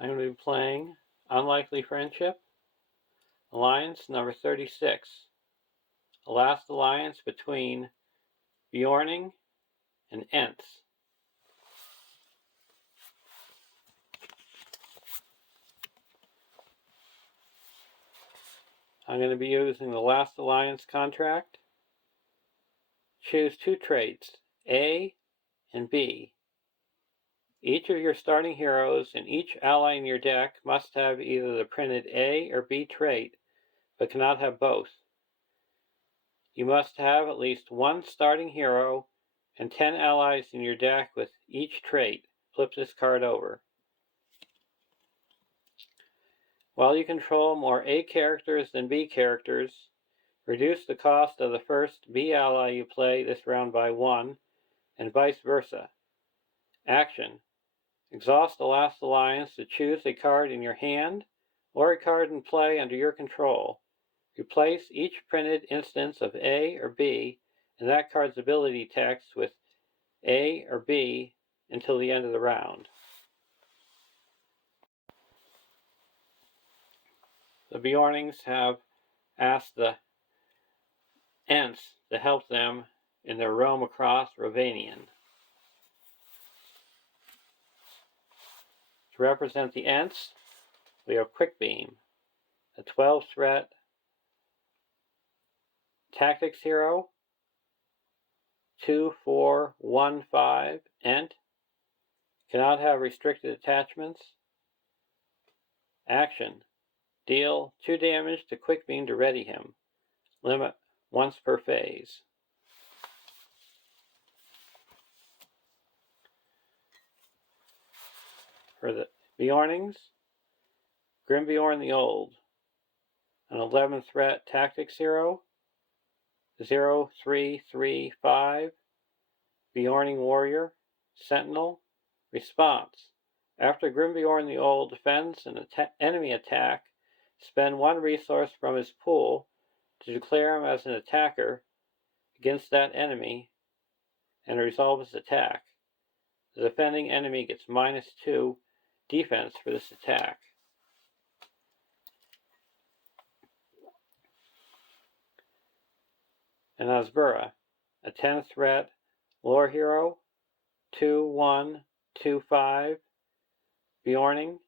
I'm going to be playing Unlikely Friendship, Alliance number 36, the last alliance between Beorning and Ents. I'm going to be using the last alliance contract. Choose two traits, A and B. Each of your starting heroes and each ally in your deck must have either the printed A or B trait, but cannot have both. You must have at least one starting hero and 10 allies in your deck with each trait. Flip this card over. While you control more A characters than B characters, reduce the cost of the first B ally you play this round by 1, and vice versa. Action. Exhaust the last alliance to choose a card in your hand or a card in play under your control. Replace each printed instance of A or B and that card's ability text with A or B until the end of the round. The Beornings have asked the Ents to help them in their roam across Rhovanion. To represent the Ents, we have Quick Beam, a 12-threat tactics hero, 2/4/1/5 Ent, cannot have restricted attachments. Action. Deal 2 damage to Quick Beam to ready him. Limit once per phase. For the Beornings, Grimbeorn the Old, an 11-threat tactics hero, 0/3/3/5 Beorning Warrior, Sentinel. Response. After Grimbeorn the Old defends an enemy attack, spend 1 resource from his pool to declare him as an attacker against that enemy and resolve his attack. The defending enemy gets -2 defense for this attack. And Asbura, a 10-threat lore hero, 2/1/2/5 Beorning.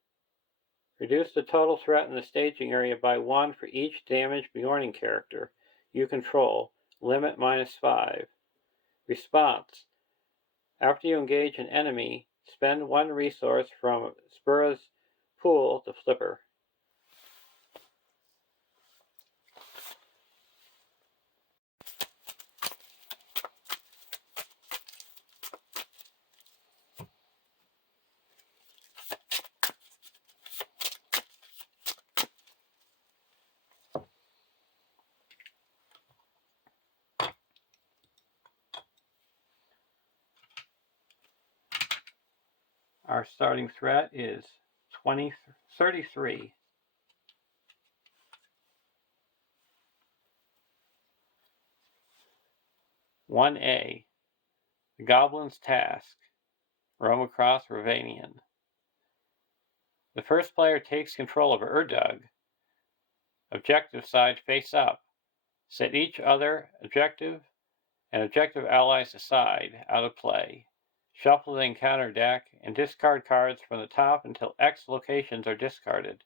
Reduce the total threat in the staging area by 1 for each damaged Beorning character you control. Limit -5. Response. After you engage an enemy, spend 1 resource from Spura's pool to flip her. Our starting threat is 33. "1A. The Goblin's Task. Roam across Rhovanion. The first player takes control of Urdug. Objective side face up. Set each other objective and objective allies aside, out of play. Shuffle the encounter deck and discard cards from the top until X locations are discarded,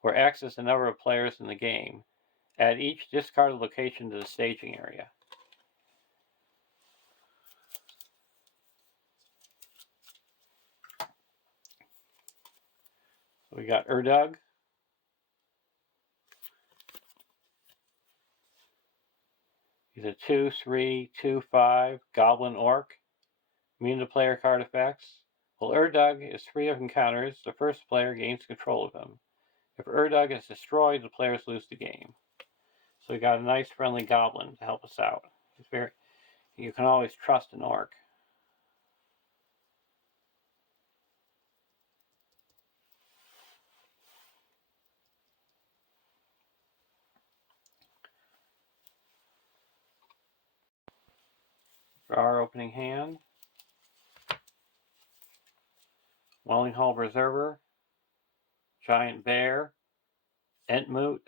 where X is the number of players in the game. Add each discarded location to the staging area." So we got Urdug. He's a 2/3/2/5 Goblin Orc, immune to player card effects. While Urdug is free of encounters, the first player gains control of him. If Urdug is destroyed, the players lose the game. So we got a nice friendly goblin to help us out. You can always trust an orc. For our opening hand, Welling Hall Preserver, Giant Bear, Entmoot,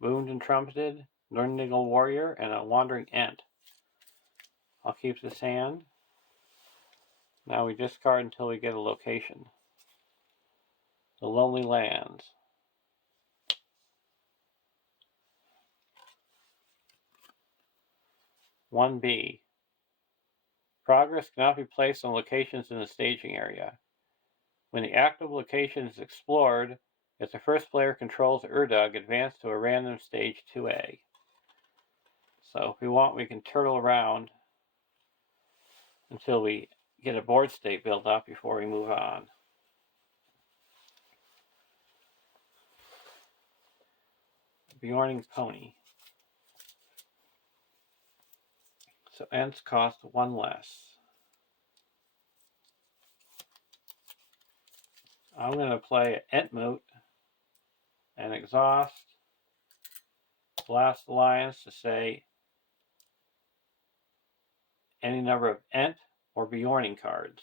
Boomed and Trumpeted, Norniggle Warrior, and a Wandering Ent. I'll keep this hand. Now we discard until we get a location. The Lonely Lands. One B. Progress cannot be placed on locations in the staging area. When the active location is explored, if the first player controls Urdug, advance to a random stage 2A. So if we want, we can turtle around until we get a board state built up before we move on. Beorning Pony. So Ents cost one less. I'm going to play Entmoot and exhaust Blast Alliance to say any number of Ent or Beorning cards.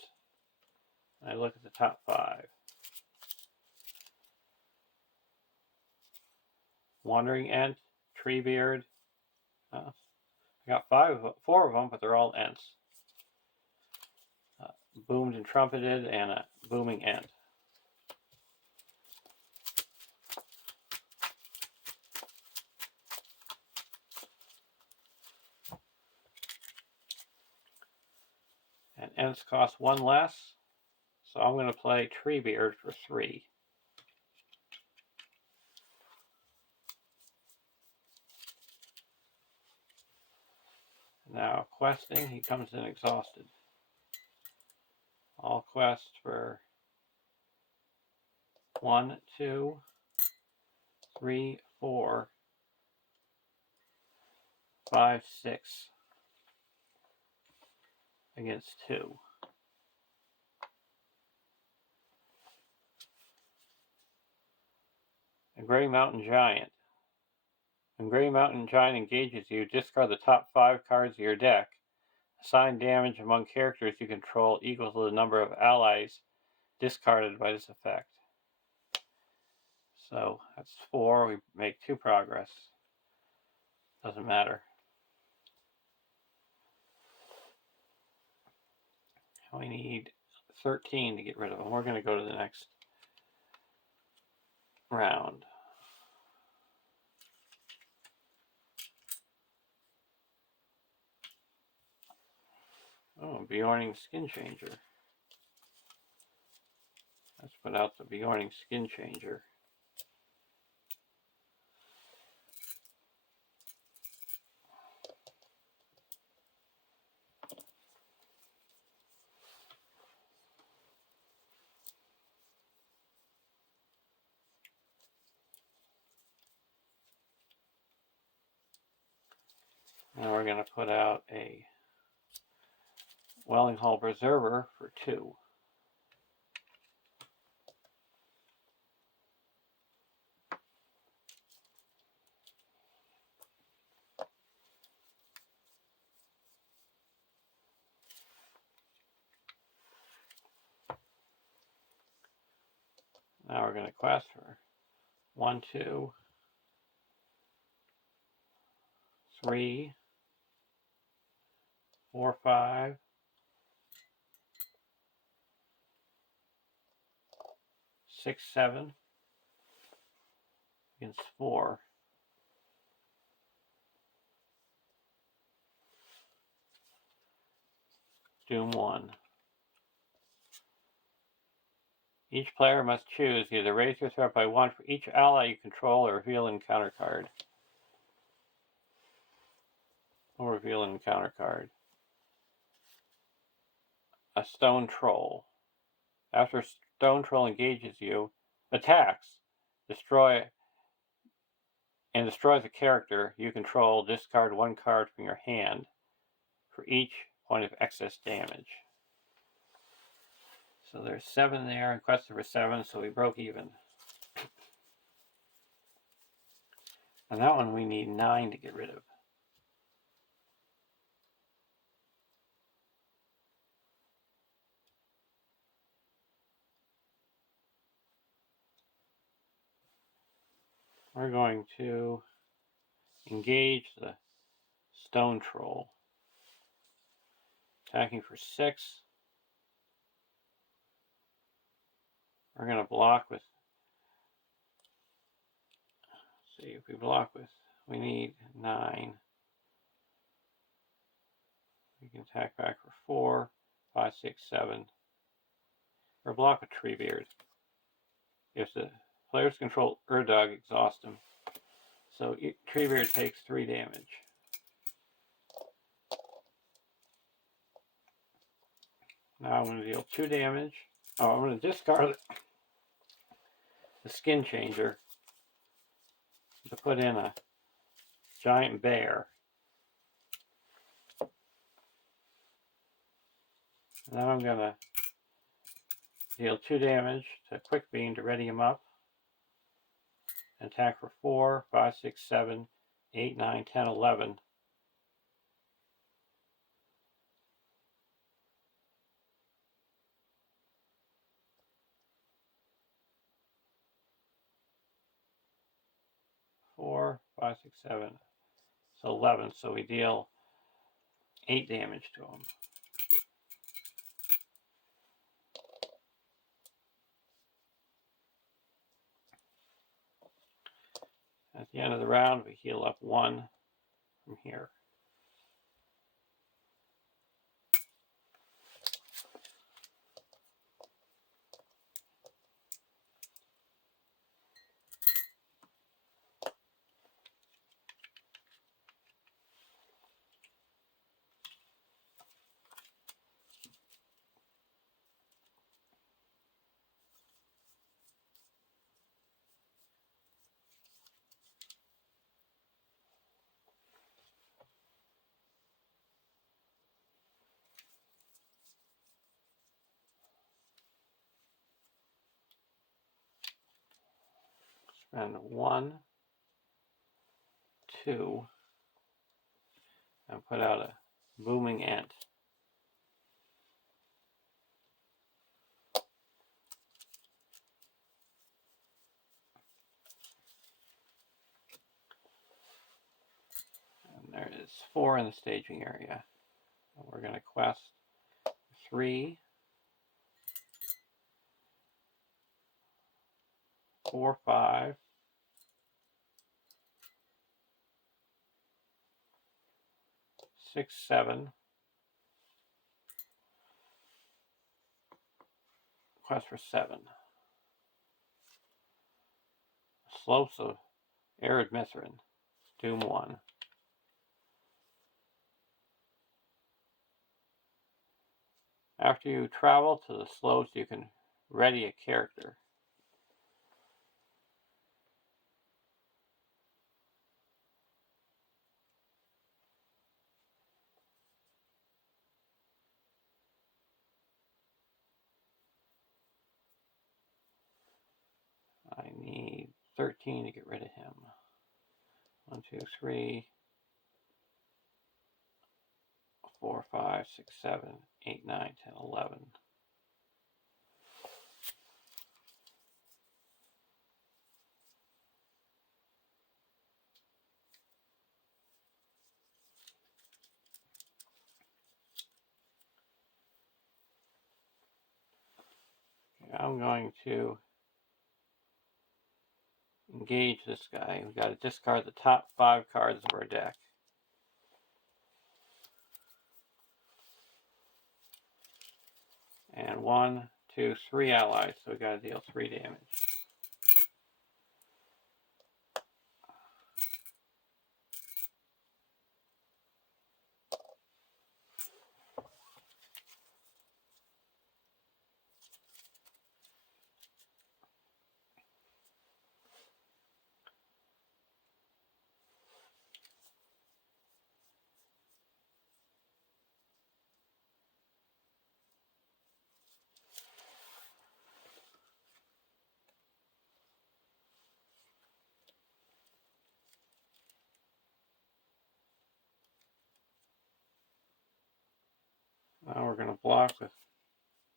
And I look at the top 5. Wandering Ent, Treebeard. I got 4 of them, but they're all Ents. Boomed and Trumpeted and a Booming Ent. And Ents cost 1 less, so I'm going to play Treebeard for 3. Now questing, he comes in exhausted. All quests for 1, 2, 3, 4, 5, 6 against 2. A Gray Mountain Giant. When Gray Mountain Giant engages you, discard the top 5 cards of your deck. Assign damage among characters you control equal to the number of allies discarded by this effect. So that's 4. We make 2 progress. Doesn't matter. We need 13 to get rid of them. We're going to go to the next round. Oh, Beorning Skin Changer. Let's put out the Beorning Skin Changer. Now we're going to put out a Welling Hall Preserver for 2. Now we're going to quest for 1, 2, 3, 4, 5, 6, 7 against 4. Doom 1. Each player must choose either raise your threat by 1 for each ally you control or reveal an encounter card. Or reveal an encounter card. A Stone Troll. After Stone Troll engages you, attacks, destroys a character you control, discard 1 card from your hand for each point of excess damage. So there's 7 there, and quested for 7, so we broke even. And that one we need 9 to get rid of. we're going to engage the stone troll. Attacking for 6. We're going to block with, let's see if we block with, we need 9. We can attack back for 4, 5, 6, 7. Or block with Treebeard. If the players control Urdog, exhaust him. So Treebeard takes 3 damage. Now I'm going to deal 2 damage. Oh, I'm going to discard the Skin Changer to put in a giant bear. Now I'm going to deal 2 damage to Quick Beam to ready him up. Attack for 4, 5, 6, 7, 8, 9, 10, 11. Four, 5, 6, 7. So 11. So we deal 8 damage to him. At the end of the round, we heal up 1 from here. Spend 1, 2, and put out a Booming Ent. And there is 4 in the staging area. And we're going to quest 3, 4, 5, 6, 7. Quest for 7. Slopes of Arid Mithrin. Doom 1. After you travel to the slopes, you can ready a character. I need 13 to get rid of him. 1, 2, 3, 4, 5, 6, 7, 8, 9, 10, 11. I'm going to engage this guy. We've got to discard the top 5 cards of our deck. And 1, 2, 3 allies, so we've got to deal 3 damage. Now we're going to block with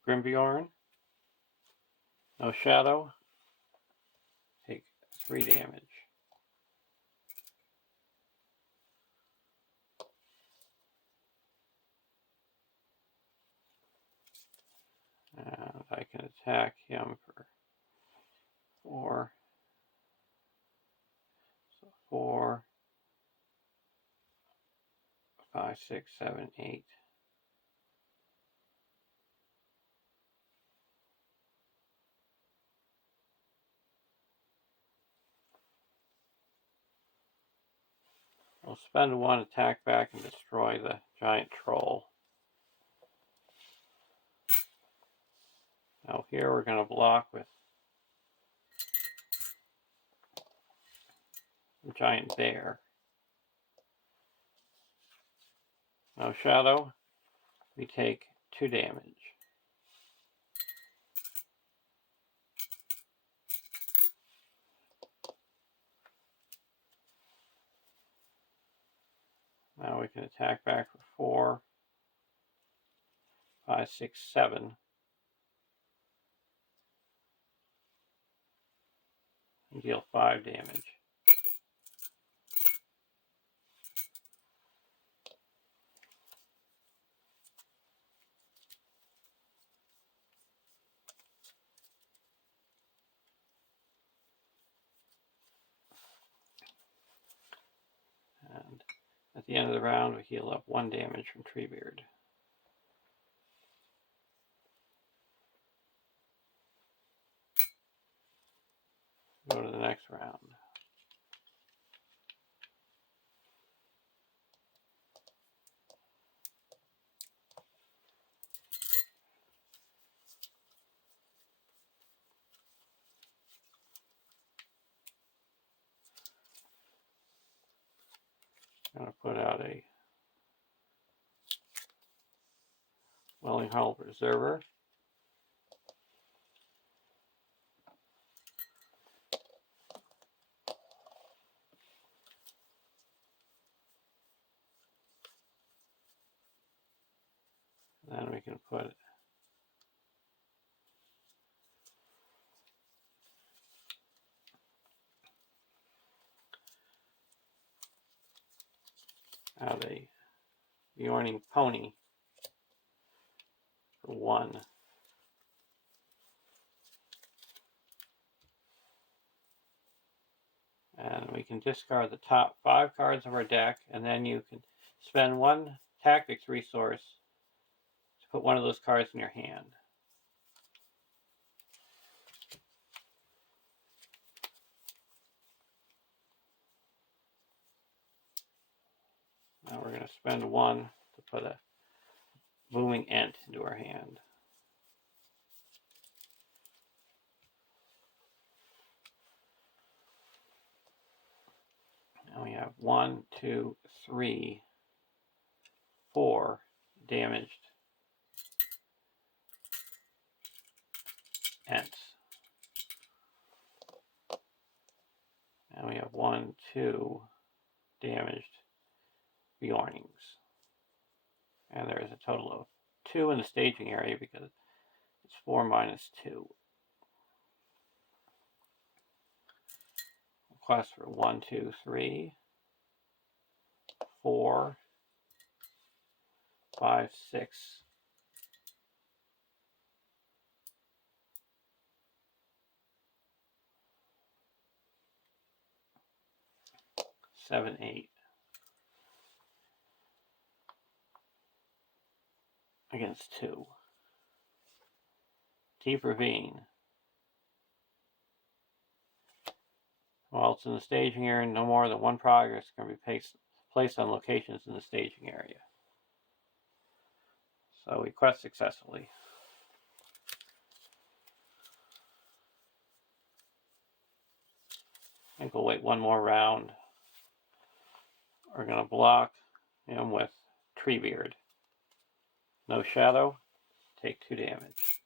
Beorning. No shadow. Take 3 damage. I can attack him for 4. So 4, 5, 6, 7, 8. We'll spend 1 attack back and destroy the giant troll. Now here we're going to block with the giant bear. No shadow. We take 2 damage. Now we can attack back for 4, 5, 6, 7. And deal 5 damage. And at the end of the round, we heal up 1 damage from Treebeard. Go to the next round. I'm going to put out a Welling Hull Preserver. Then we can put out a Beorning Pony for 1. And we can discard the top 5 cards of our deck, and then you can spend 1 tactics resource to put 1 of those cards in your hand. Now we're going to spend 1 to put a Booming Ent into our hand. Now we have 1, 2, 3, 4 damaged Ents. And we have 1, 2 damaged Beornings. And there is a total of 2 in the staging area because it's 4 minus 2. Request for 1, 2, 3, 4, 5, 6, 7, 8. Against 2. Deep Ravine. While it's in the staging area, no more than 1 progress can be placed on locations in the staging area. So we quest successfully. I think we'll wait 1 more round. We're going to block him with Treebeard. No shadow, take 2 damage.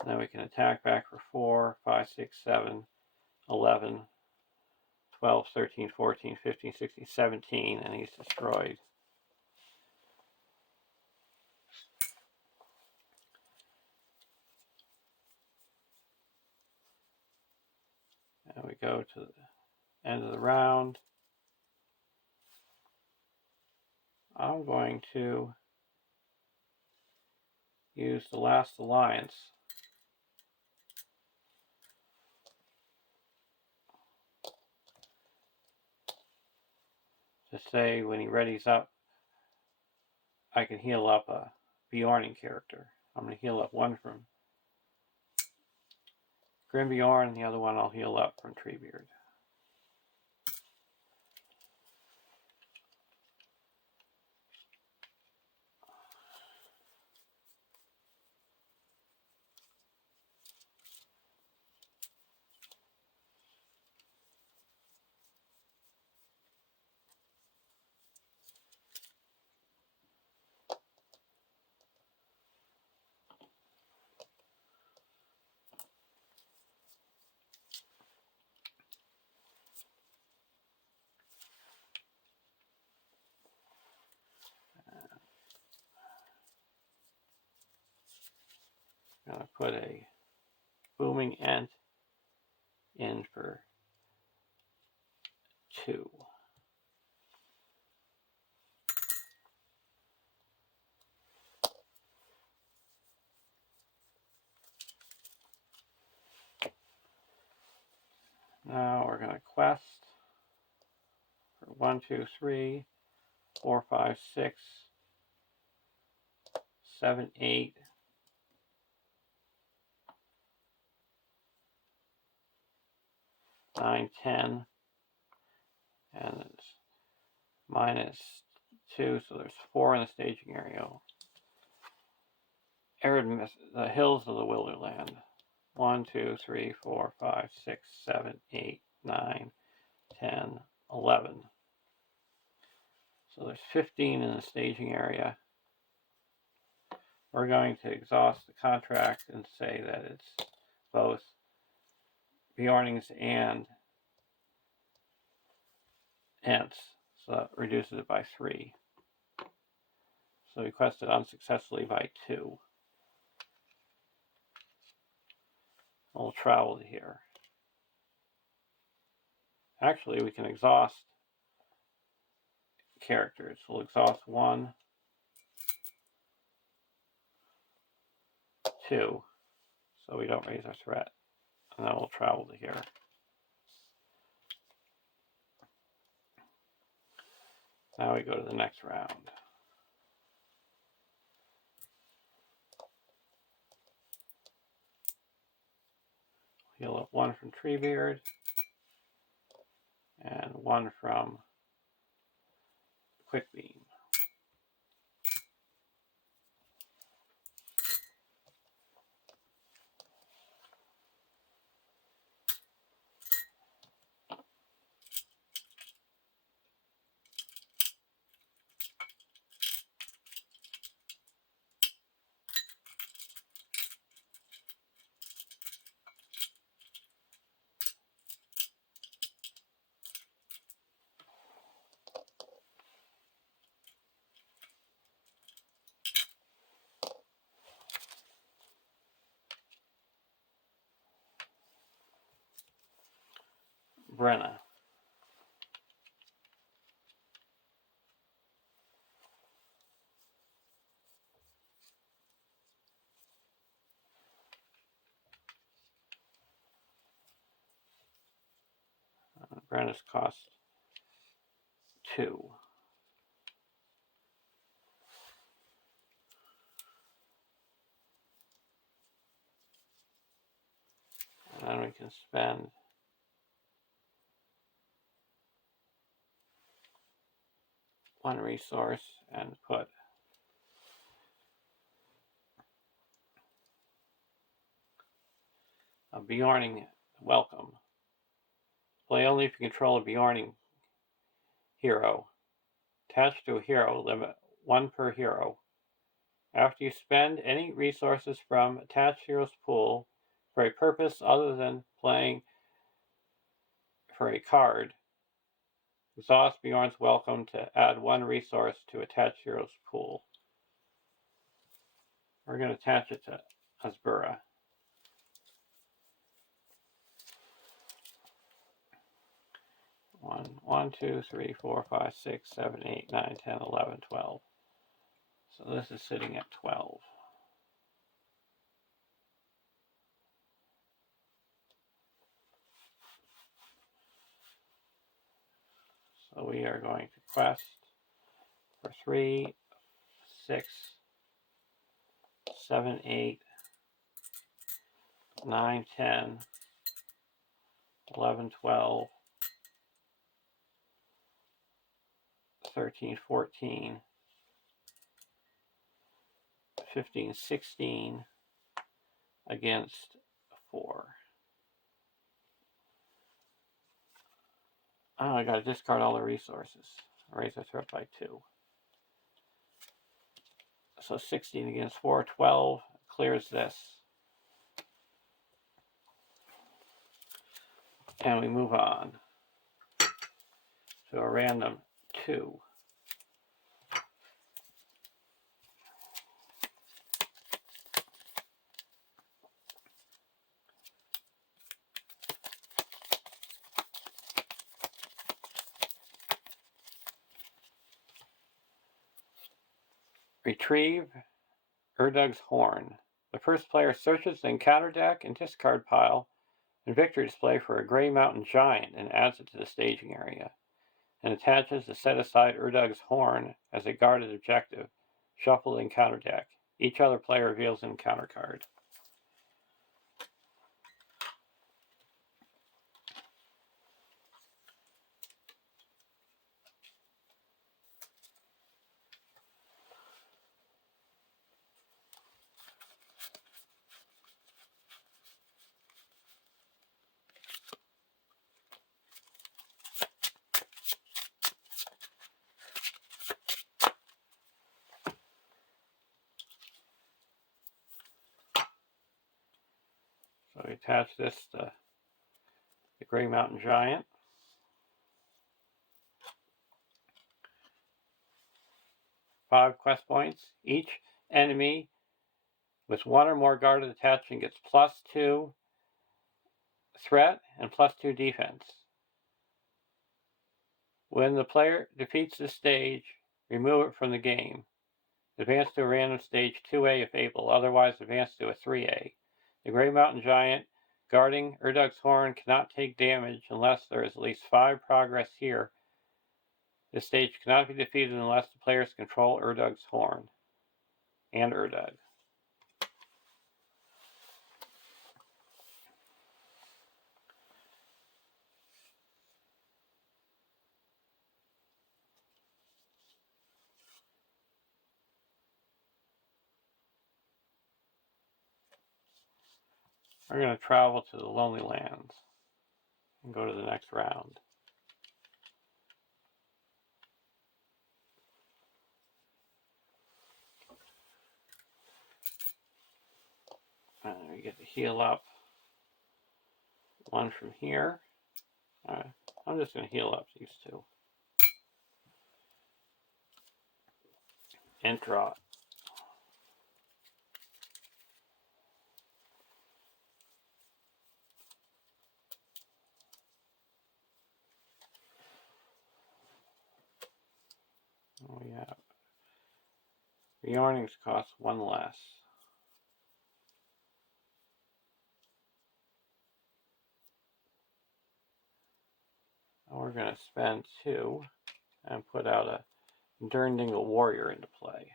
And then we can attack back for 4, 5, 6, 7, 11, 12, 13, 14, 15, 16, 17, and he's destroyed. And we go to the end of the round. I'm going to use the last alliance to say when he readies up, I can heal up a Beorning character. I'm going to heal up one from Grimbeorn, and the other one I'll heal up from Treebeard. I'm going to put a Booming Ent in for 2. Now we're going to quest for 1, 2, 3, 4, 5, 6, 7, 8, 9, 10, and it's -2, so there's 4 in the staging area. The hills of the Wilderland. 1, 2, 3, 4, 5, 6, 7, 8, 9, 10, 11. So there's 15 in the staging area. We're going to exhaust the contract and say that it's both Beornings and Ents, so that reduces it by 3. So we quested unsuccessfully by 2. We'll travel to here. Actually, we can exhaust characters. We'll exhaust 1, 2, so we don't raise our threat. And then we'll travel to here. Now we go to the next round. Heal up 1 from Treebeard and 1 from Quick Beam. Brenna. Brenna's cost 2. And then we can spend one resource and put a Beorning Welcome. Play only if you control a Beorning hero. Attached to a hero, limit 1 per hero. After you spend any resources from attached hero's pool for a purpose other than playing for a card, exhaust Beorn's Welcome to add 1 resource to attached hero's pool. We're going to attach it to Asbura. 1, 2, 3, 4, 5, 6, 7, 8, 9, 10, 11, 12. So this is sitting at 12. So we are going to quest for 3, 6, 7, 8, 9, 10, 11, 12, 13, 14, 15, 16 against 4. Oh, I gotta discard all the resources. Raise the threat by 2. So 16 against 4, 12 clears this. And we move on to a random 2. Retrieve Urdug's Horn. The first player searches the encounter deck and discard pile and victory display for a Grey Mountain Giant and adds it to the staging area, and attaches the set-aside Urdug's Horn as a guarded objective. Shuffle the encounter deck. Each other player reveals an encounter card. So we attach this to the Grey Mountain Giant. Five quest points. Each enemy with one or more guarded attachment gets +2 threat and +2 defense. When the player defeats this stage, remove it from the game. Advance to a random stage 2A if able, otherwise advance to a 3A. The Grey Mountain Giant guarding Urdug's Horn cannot take damage unless there is at least 5 progress here. This stage cannot be defeated unless the players control Urdug's Horn and Urdug. We're going to travel to the Lonely Lands and go to the next round. And we get to heal up 1 from here. I'm just going to heal up these 2. And draw. We have Beornings cost 1 less. And we're going to spend 2 and put out a Durndingle Warrior into play.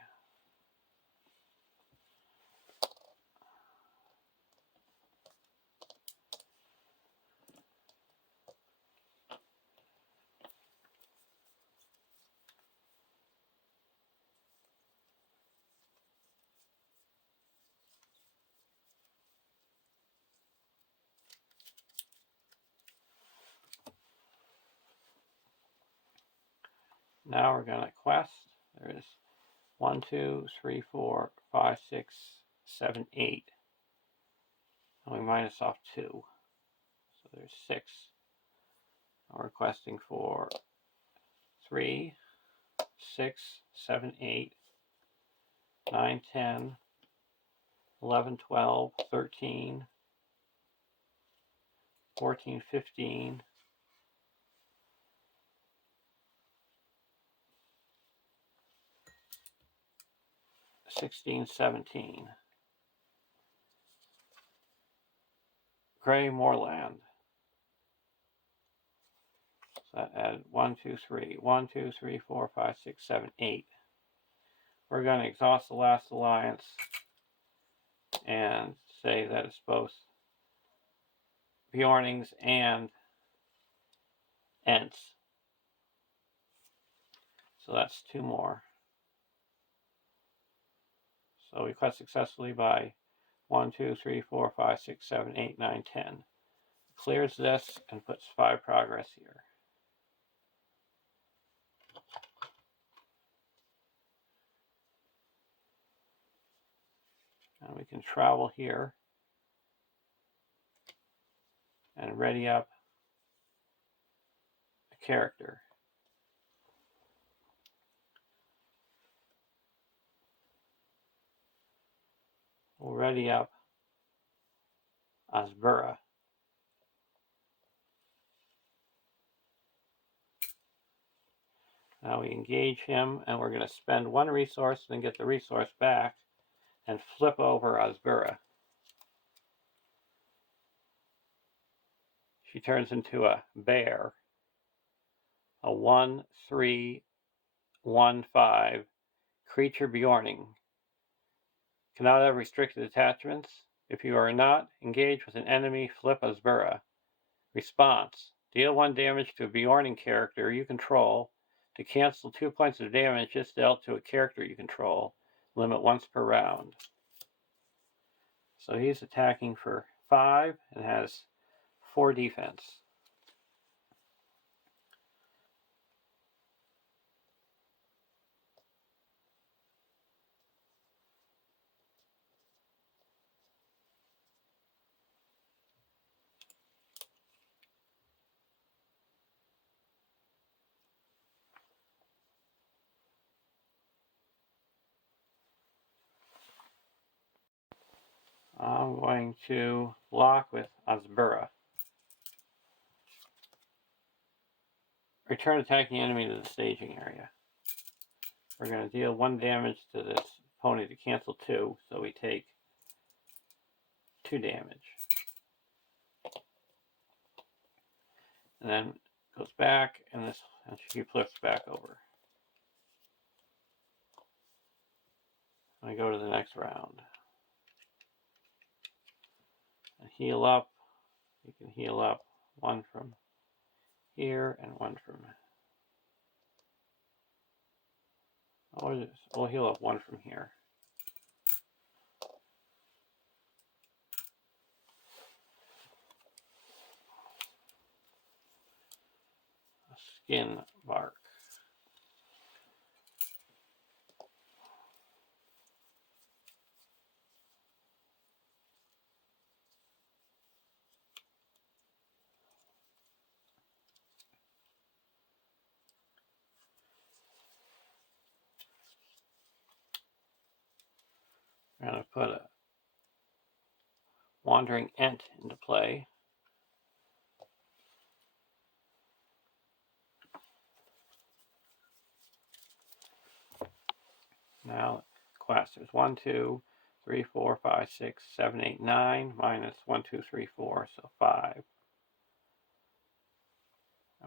Now we're going to quest. There's 1, 2, 3, 4, 5, 6, 7, 8. And we minus off 2. So there's 6. And we're questing for 3, 6, 7, 8, 9, 10, 11, 12, 13, 14, 15, 16, 17. Gray Moorland. So that added 1, 2, 3. 1, 2, 3, 4, 5, 6, 7, 8. We're going to exhaust the last alliance and say that it's both Beornings and Ents. So that's 2 more. So we quest successfully by 1, 2, 3, 4, 5, 6, 7, 8, 9, 10. Clears this and puts 5 progress here. And we can travel here and ready up a character. We'll ready up Asbura. Now we engage him, and we're going to spend 1 resource, then get the resource back, and flip over Asbura. She turns into a bear, a 1/3/1/5 creature Beorning. Cannot have restricted attachments. If you are not engaged with an enemy, flip Asbura. Response: deal 1 damage to a Beorning character you control. To cancel 2 points of damage just dealt to a character you control. Limit once per round. So he's attacking for 5 and has 4 defense. I'm going to block with Asbura. Return attacking enemy to the staging area. We're going to deal 1 damage to this opponent to cancel 2, so we take 2 damage. And then goes back, and she flips back over. I go to the next round. And heal up. You can heal up 1 from here and 1 from. We'll heal up 1 from here. A skin bark. I'm going to put a Wandering Ent into play. Now, quest is 1, 2, 3, 4, 5, 6, 7, 8, 9, minus 1, 2, 3, 4, so 5.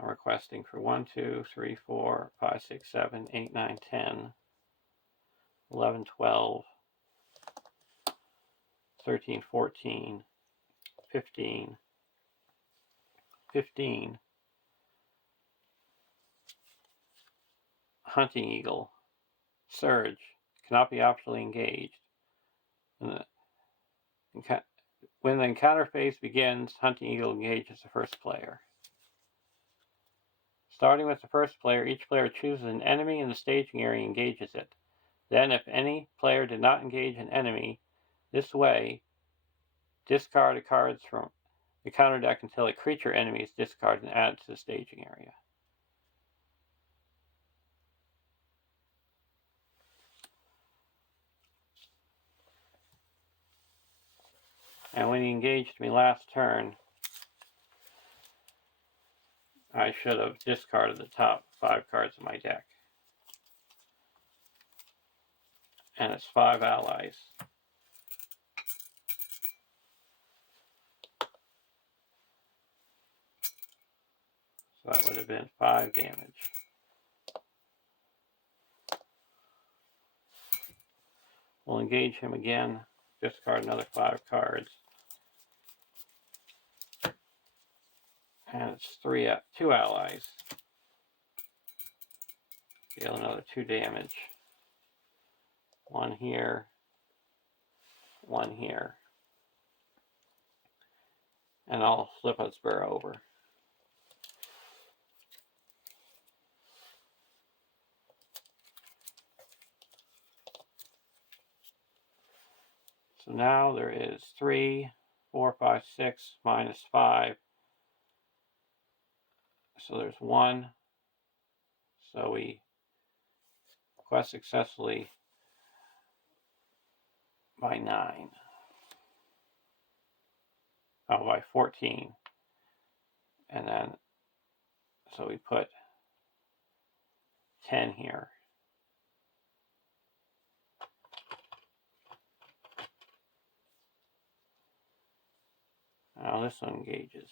I'm requesting for 1, 2, 3, 4, 5, 6, 7, 8, 9, 10, 11, 12, 13, 14, 15, 15, Hunting Eagle, Surge, cannot be optionally engaged. When the encounter phase begins, Hunting Eagle engages the first player. Starting with the first player, each player chooses an enemy in the staging area and engages it. Then, if any player did not engage an enemy this way, discard the cards from the counter deck until a creature enemy is discarded and added to the staging area. And when he engaged me last turn, I should have discarded the top 5 cards of my deck. and it's 5 allies. So that would have been 5 damage. We'll engage him again, discard another 5 cards. And it's 2 allies. Deal another 2 damage. 1 here, 1 here. And I'll flip Hotspur over. So now there is 3, 4, 5, 6 minus 5. So there's 1. So we quest successfully by 9. Oh, by 14. And then, so we put 10 here. Now this one engages.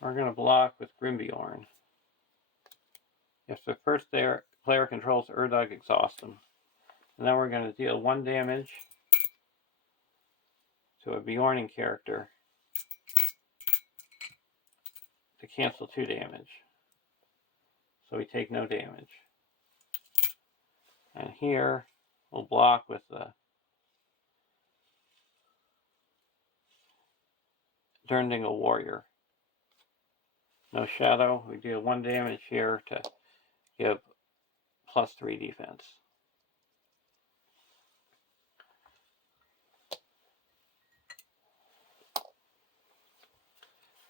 We're going to block with Beorning. If the first player controls Urdug, exhaust them. And then we're going to deal 1 damage to a Beorning character to cancel 2 damage. So we take no damage. And here we'll block with the Durndingle Warrior. No shadow. We deal 1 damage here to give +3 defense.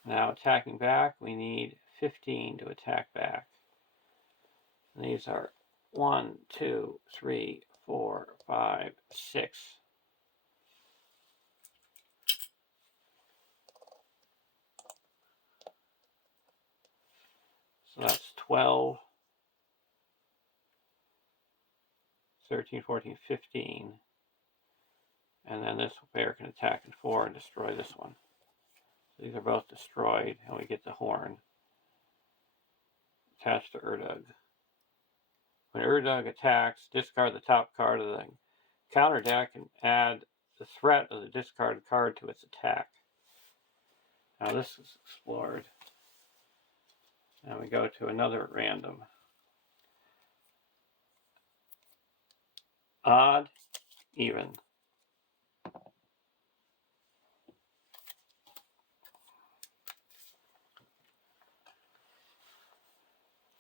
Now attacking back, we need 15 to attack back. And these are 1, 2, 3, 4, 5, 6. So that's 12, 13, 14, 15. And then this bear can attack in 4 and destroy this one. So these are both destroyed, and we get the horn attached to Urdug. When Urdug attacks, discard the top card of the counter deck and add the threat of the discarded card to its attack. Now this is explored. And we go to another random. Odd, even.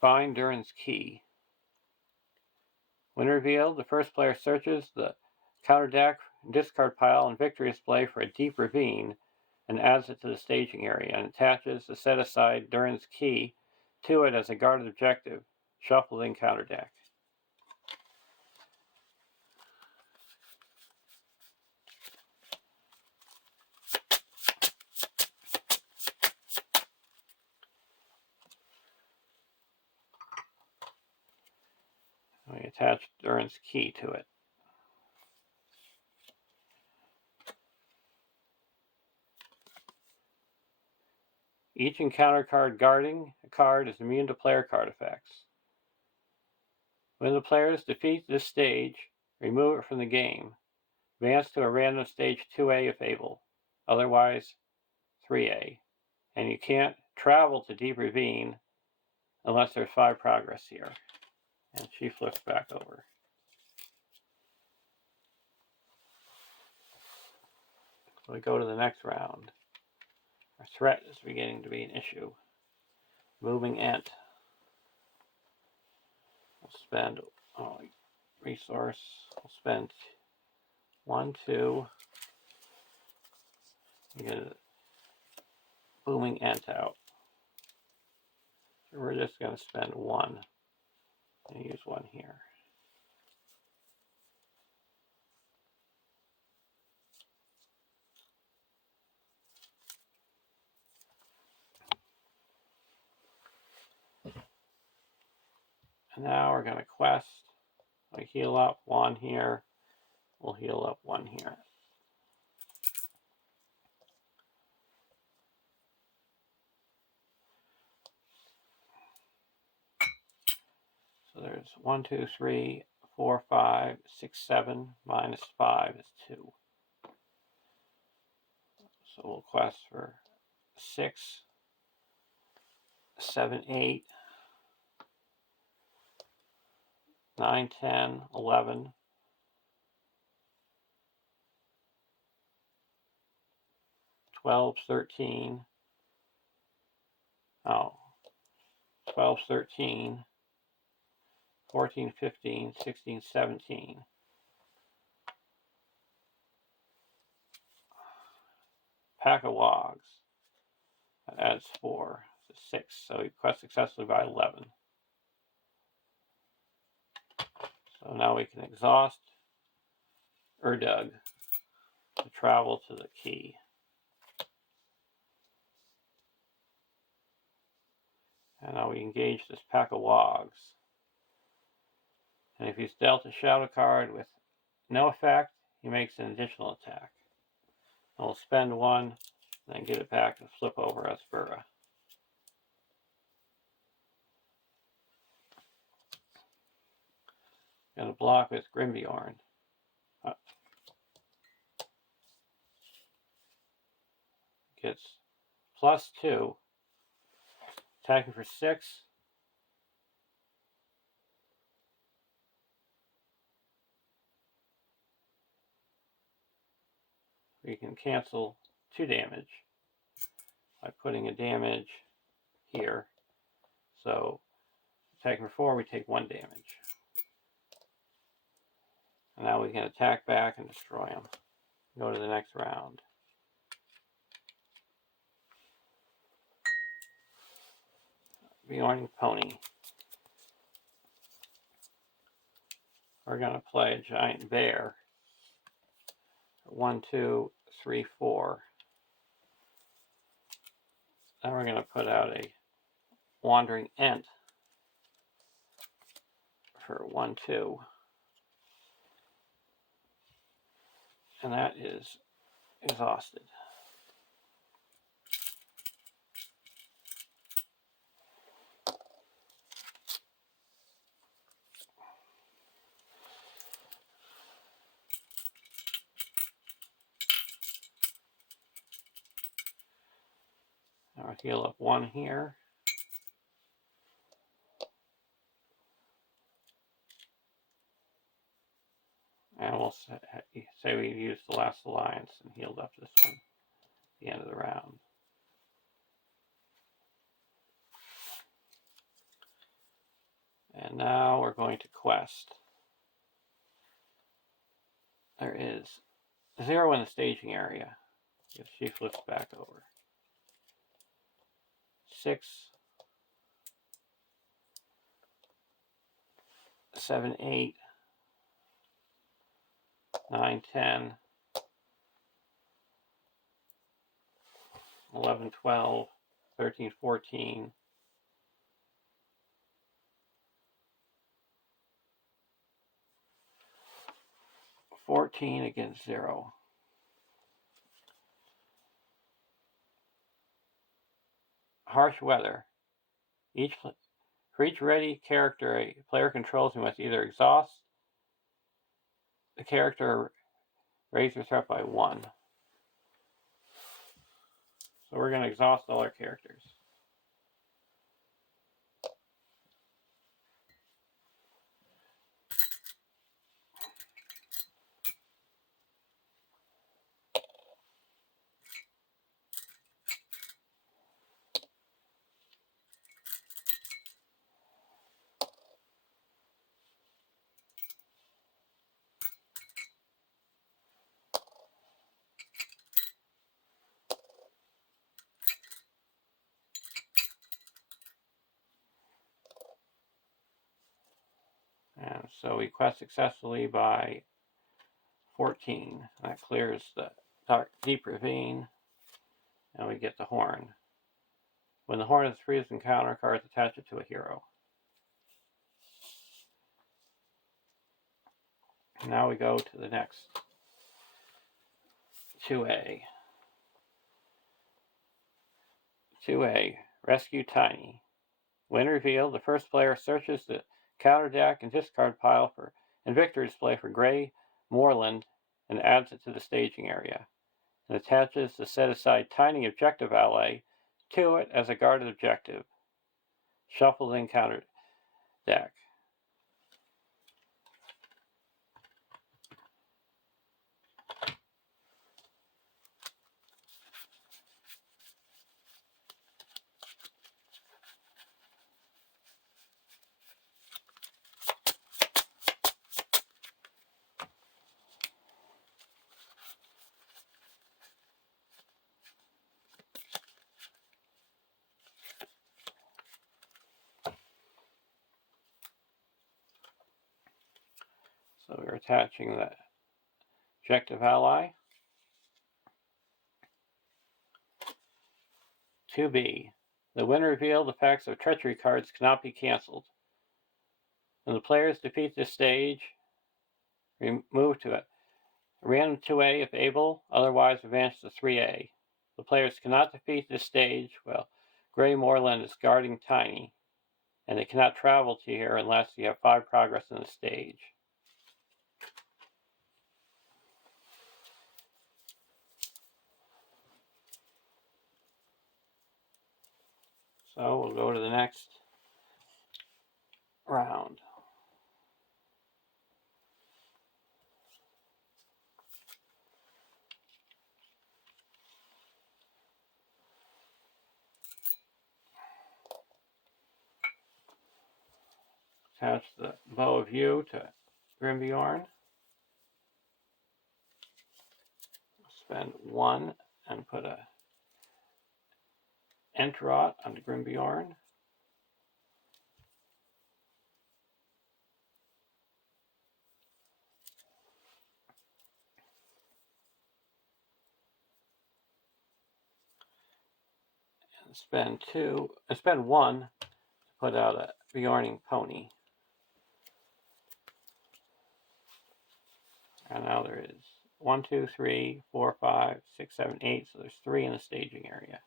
Find Durin's Key. When revealed, the first player searches the counter deck, discard pile, and victory display for a deep ravine and adds it to the staging area and attaches the set aside Durin's Key to it as a guarded objective, shuffled in counter deck. We attach Durin's Key to it. Each encounter card guarding a card is immune to player card effects. When the players defeat this stage, remove it from the game. Advance to a random stage 2A if able, otherwise 3A. And you can't travel to Deep Ravine unless there's 5 progress here. And she flips back over. So we go to the next round. Our threat is beginning to be an issue. Moving Ent. We'll spend resource. We'll spend 1, 2. We get a Booming Ent out. So we're just going to spend 1 and use 1 here. And now we're going to quest. We heal up one here. We'll heal up one here. So there's 1, 2, 3, 4, 5, 6, 7. Minus 5 is 2. So we'll quest for 6, 7, 8, 9, 10, 11, 12, 13. Oh, 12, 13, 14, 15, 16, 17. Pack of wogs. That adds 4. So 6. So we quest successfully by 11. So now we can exhaust Urdug to travel to the key. And now we engage this pack of wogs. And if he's dealt a shadow card with no effect, he makes an additional attack. And we'll spend 1, then get it back and flip over Asperra. Gonna block with Beorning. Gets +2. Attacking for 6. We can cancel 2 damage by putting a damage here. So attacking for 4, we take 1 damage. And now we can attack back and destroy him. Go to the next round. Beorning Pony. We're going to play a giant bear. 1, 2, 3, 4. Now we're going to put out a wandering ent for 1, 2. And that is exhausted. Now we'll heal up 1 here. And we'll say we used the last alliance and healed up this one at the end of the round. And now we're going to quest. There is 0 in the staging area. If she flips back over. 6, 7, 8, 9, 10, 11, 12, 13, 14, 14 against 0. Harsh weather. For each ready character a player controls, he must either exhaust the character or raise their threat by 1. So we're going to exhaust all our characters. And so we quest successfully by 14. That clears the deep ravine, and we get the horn. When the horn is free, as encounter cards, attach it to a hero. Now we go to the next 2A. 2A, Rescue Tiny. When revealed, the first player searches the counter deck and discard pile and victory display for Gray Moorland and adds it to the staging area, and attaches the set-aside Tiny objective ally to it as a guarded objective. Shuffle the encounter deck. So we're attaching the objective ally. 2B. The when revealed, effects of treachery cards cannot be cancelled. When the players defeat this stage, move to it. Random 2A if able, otherwise advance to 3A. The players cannot defeat this stage while Gray Moorland is guarding Tiny, and they cannot travel to here unless you have 5 progress in the stage. So we'll go to the next round. Attach the Bow of You to Beorning. Spend 1 and put a Enterot on the Beorning. And spend 1 to put out a Beorning Pony. And now there is 1, 2, 3, 4, 5, 6, 7, 8. So there's 3 in the staging area.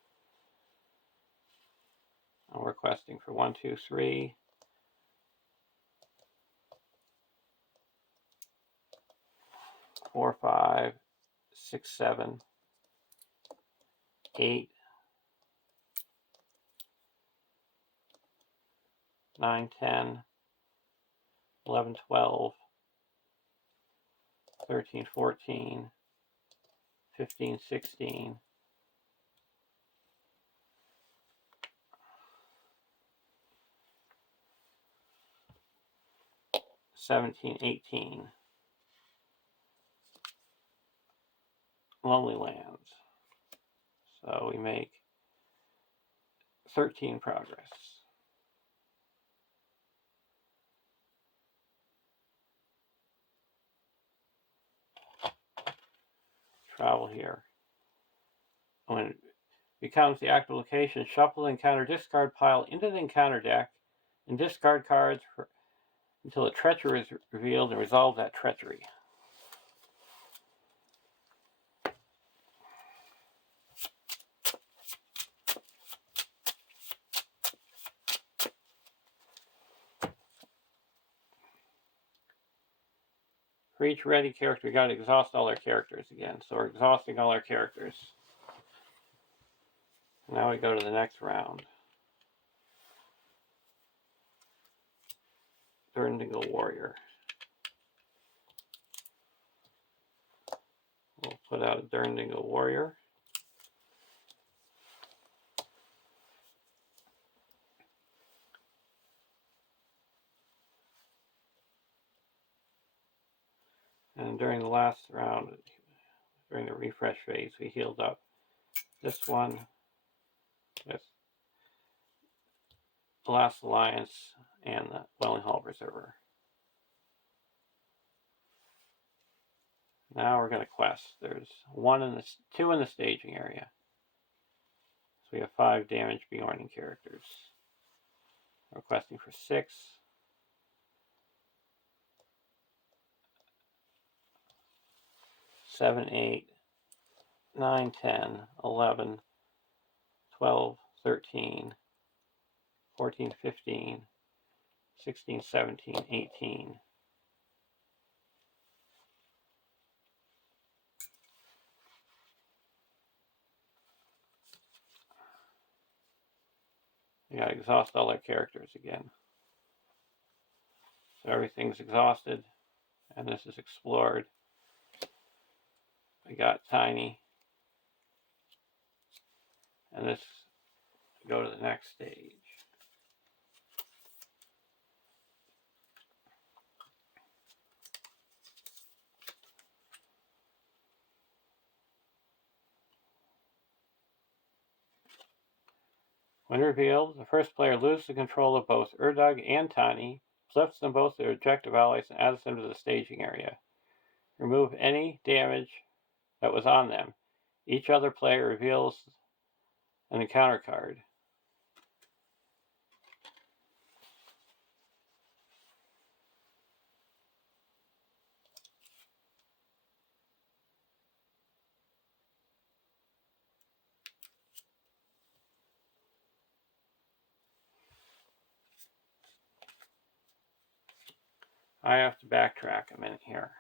I'm requesting for 1, 2, 3. 4, 5, 6, 7, 8, 9, 10, 11, 12, 13, 14, 15, 16, 17, 18. Lonely Lands. So we make 13 progress. Travel here. When it becomes the active location, shuffle the encounter discard pile into the encounter deck and discard cards until a treachery is revealed and resolve that treachery. For each ready character, we got to exhaust all our characters again. So we're exhausting all our characters. Now we go to the next round. Durndingle Warrior. We'll put out a Durndingle Warrior. And during the last round, during the refresh phase, we healed up this one, this, the Last Alliance, and the Welling Hall Preserver. Now we're going to quest. There's 2 in the staging area. So we have 5 damage Beorning characters. We're questing for 6. 7, 8, 9, 10, 11, 12, 13, 14, 15, 16, 17, 18. We gotta exhaust all our characters again. So everything's exhausted, and this is explored. We got Tiny, and this go to the next stage. When revealed, the first player loses the control of both Urdug and Tani, flips them both to their objective allies, and adds them to the staging area. Remove any damage that was on them. Each other player reveals an encounter card. I have to backtrack a minute here.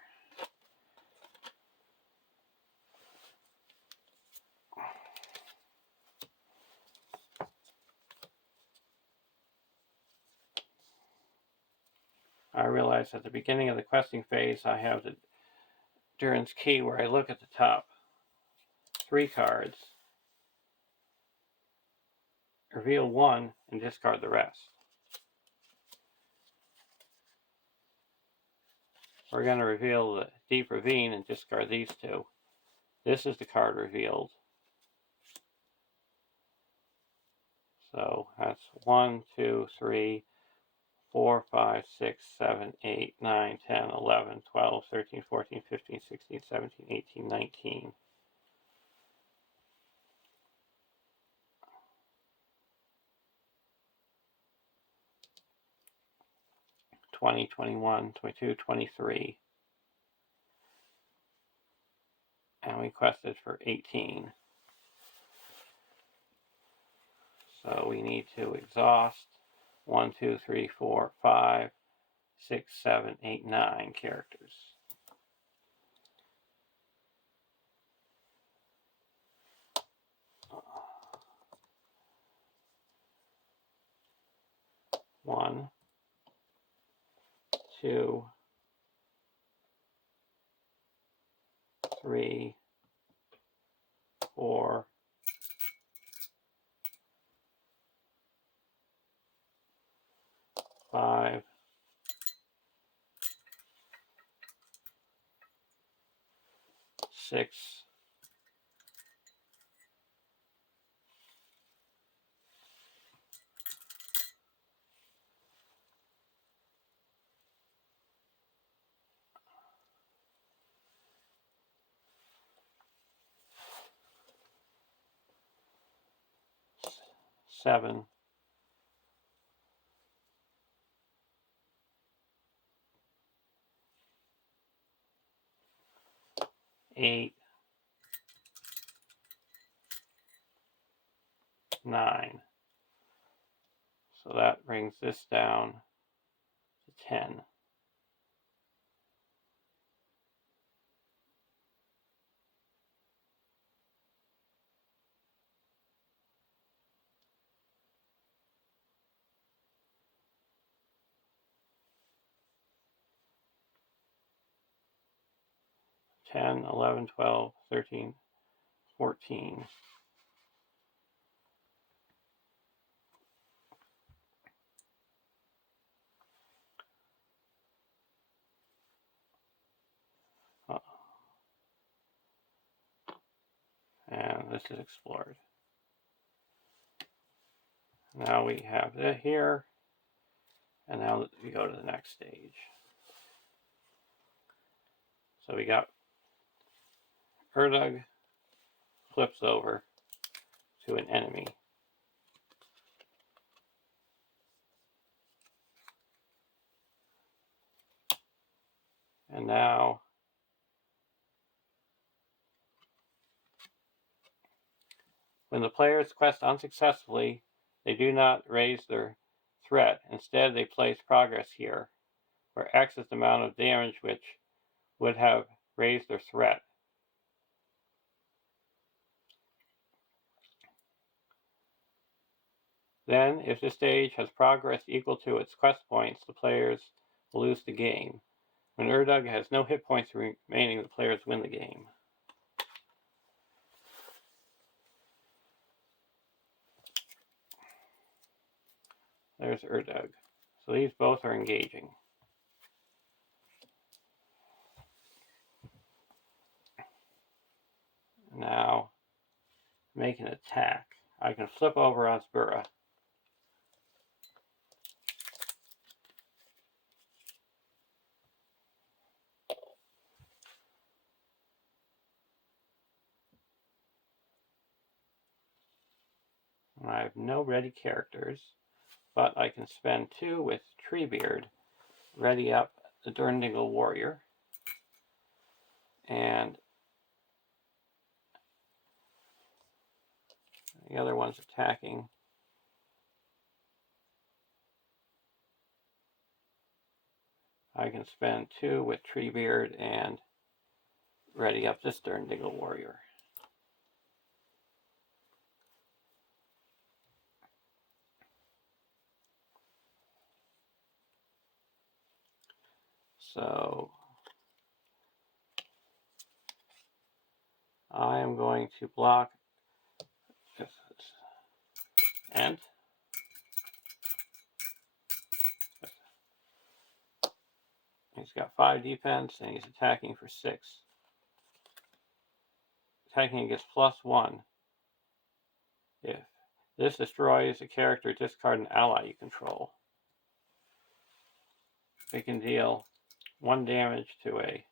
I realize at the beginning of the questing phase, I have the Durin's Key where I look at the top 3 cards, reveal 1, and discard the rest. We're going to reveal the Deep Ravine and discard these 2. This is the card revealed. So that's 1, 2, 3, 4, 5, 6, 7, 8, 9, 10, 11, 12, 13, 14, 15, 16, 17, 18, 19. '20, 21, 22, 23. And we quested for 18. So we need to exhaust 1, 2, 3, 4, 5, 6, 7, 8, 9 characters. One, 2, 3, 4, 5, 6, 7, 8, 9. So that brings this down to 10. Ten, 11, 12, 13, 14. And this is explored. Now we have it here, and now we go to the next stage. So we got Urdug flips over to an enemy. And now When the players quest unsuccessfully, they do not raise their threat. Instead, they place progress here, where X is the amount of damage which would have raised their threat. Then, if this stage has progress equal to its quest points, the players will lose the game. When Urdug has no hit points remaining, the players win the game. There's Urdug. So these both are engaging. Now, make an attack. I can flip over on Spura. I have no ready characters, but I can spend 2 with Treebeard, ready up the Durndingle Warrior, and the other one's attacking. I can spend 2 with Treebeard and ready up this Durndingle Warrior. So I am going to block this Ent. He's got 5 defense and he's attacking for 6. Attacking against +1. If this destroys a character, discard an ally you control. It can deal 1 damage to a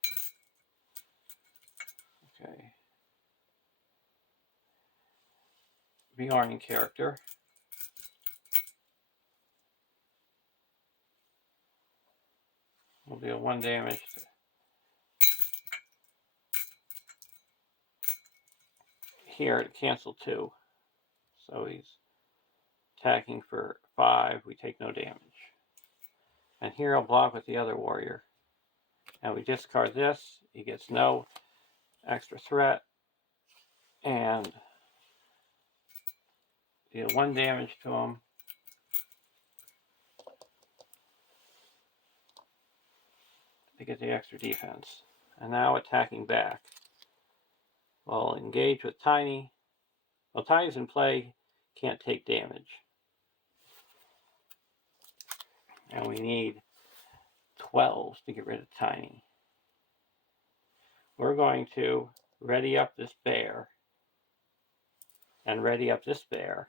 Beorning character. Will deal 1 damage to here to cancel 2. So he's attacking for 5. We take no damage. And here I'll block with the other warrior. And we discard this. He gets no extra threat. And deal 1 damage to him. To get the extra defense. And now attacking back. We'll engage with Tiny. Well, Tiny's in play, can't take damage. And we need 12 to get rid of Tiny. We're going to ready up this bear. And ready up this bear.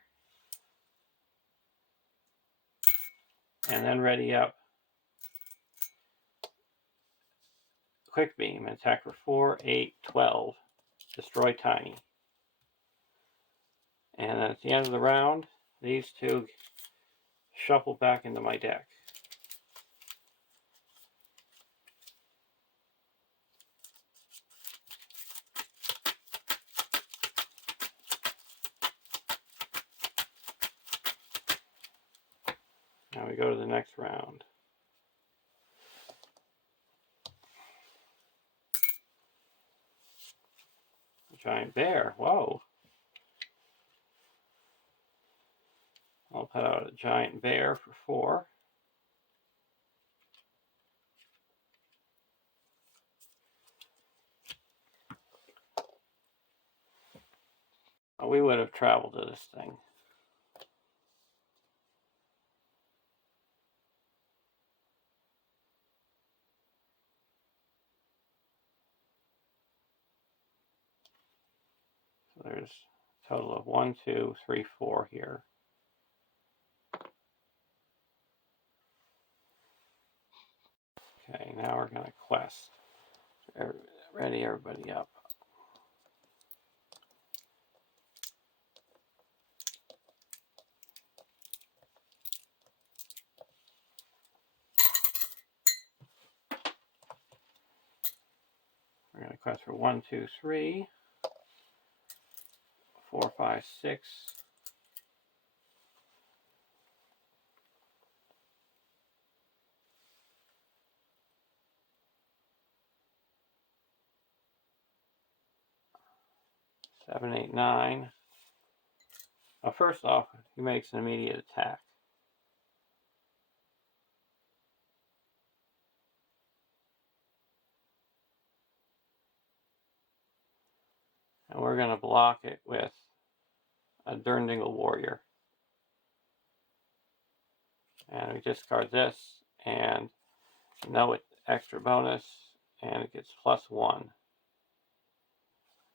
And then ready up Quick Beam and attack for 4, 8, 12. Destroy Tiny. And at the end of the round, these 2 shuffle back into my deck. Now we go to the next round. Giant bear, whoa. I'll put out a giant bear for 4. Oh, we would have traveled to this thing. So there's a total of 1, 2, 3, 4 here. Okay, now we're going to quest. Ready everybody up. We're going to quest for 1, 2, 3, 4, 5, 6. Seven, 8, 9. Now, first off, he makes an immediate attack. And we're going to block it with a Dirndingle Warrior. And we discard this, and no extra bonus, and it gets +1.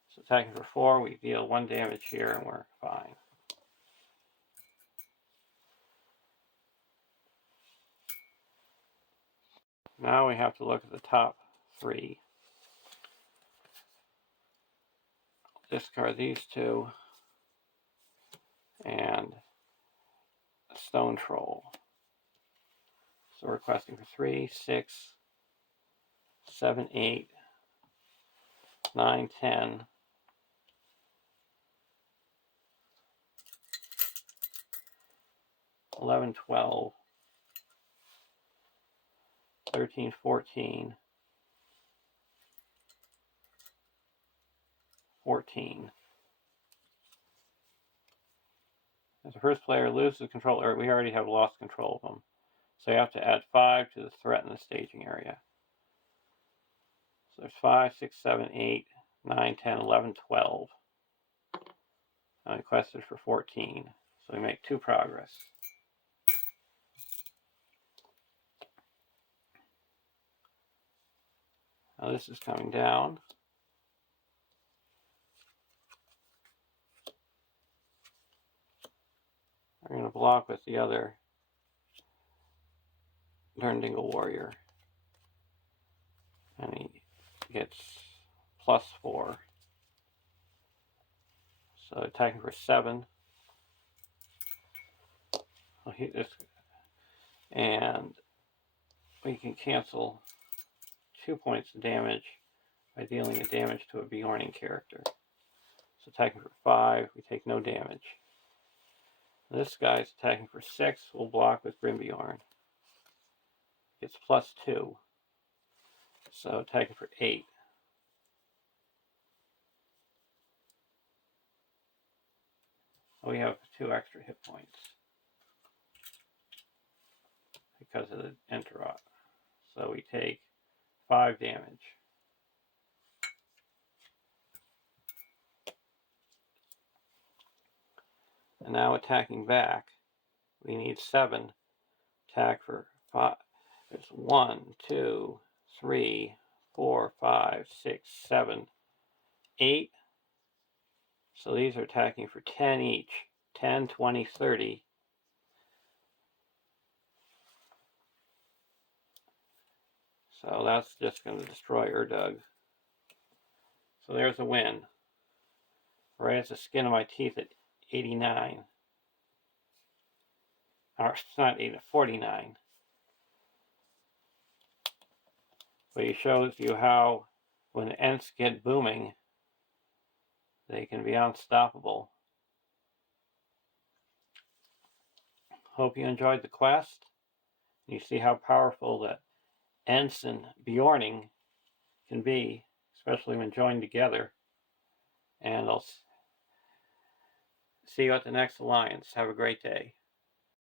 So attacking for 4, we deal 1 damage here, and we're fine. Now we have to look at the top 3. Discard these 2, and a Stone Troll. So we're requesting for 3, 6, 7, 8, 9, 10, 11, 12, 13, 14, 14. As the first player loses control, or we already have lost control of them. So you have to add 5 to the threat in the staging area. So there's 5, 6, 7, 8, 9, 10, 11, 12. I requested for 14. So we make 2 progress. Now this is coming down. I'm going to block with the other Dirndingle Warrior. And he gets +4. So attacking for 7. I'll hit this. And we can cancel 2 points of damage by dealing a damage to a Beorning character. So attacking for 5, we take no damage. This guy's attacking for 6, we'll block with Grimbeorn. It's +2. So attacking for 8. We have 2 extra hit points because of the Enterot. So we take 5 damage. And now attacking back, we need 7. Attack for 5. There's 1, 2, 3, 4, 5, 6, 7, 8. So these are attacking for 10 each. 10, 20, 30. So that's just going to destroy Urdug. So there's a win. Right as the skin of my teeth at 89. Or it's not 80, 49. But he shows you how when Ents get booming, they can be unstoppable. Hope you enjoyed the quest. You see how powerful that Ents and Beorning can be, especially when joined together. And I'll see you at the next alliance. Have a great day.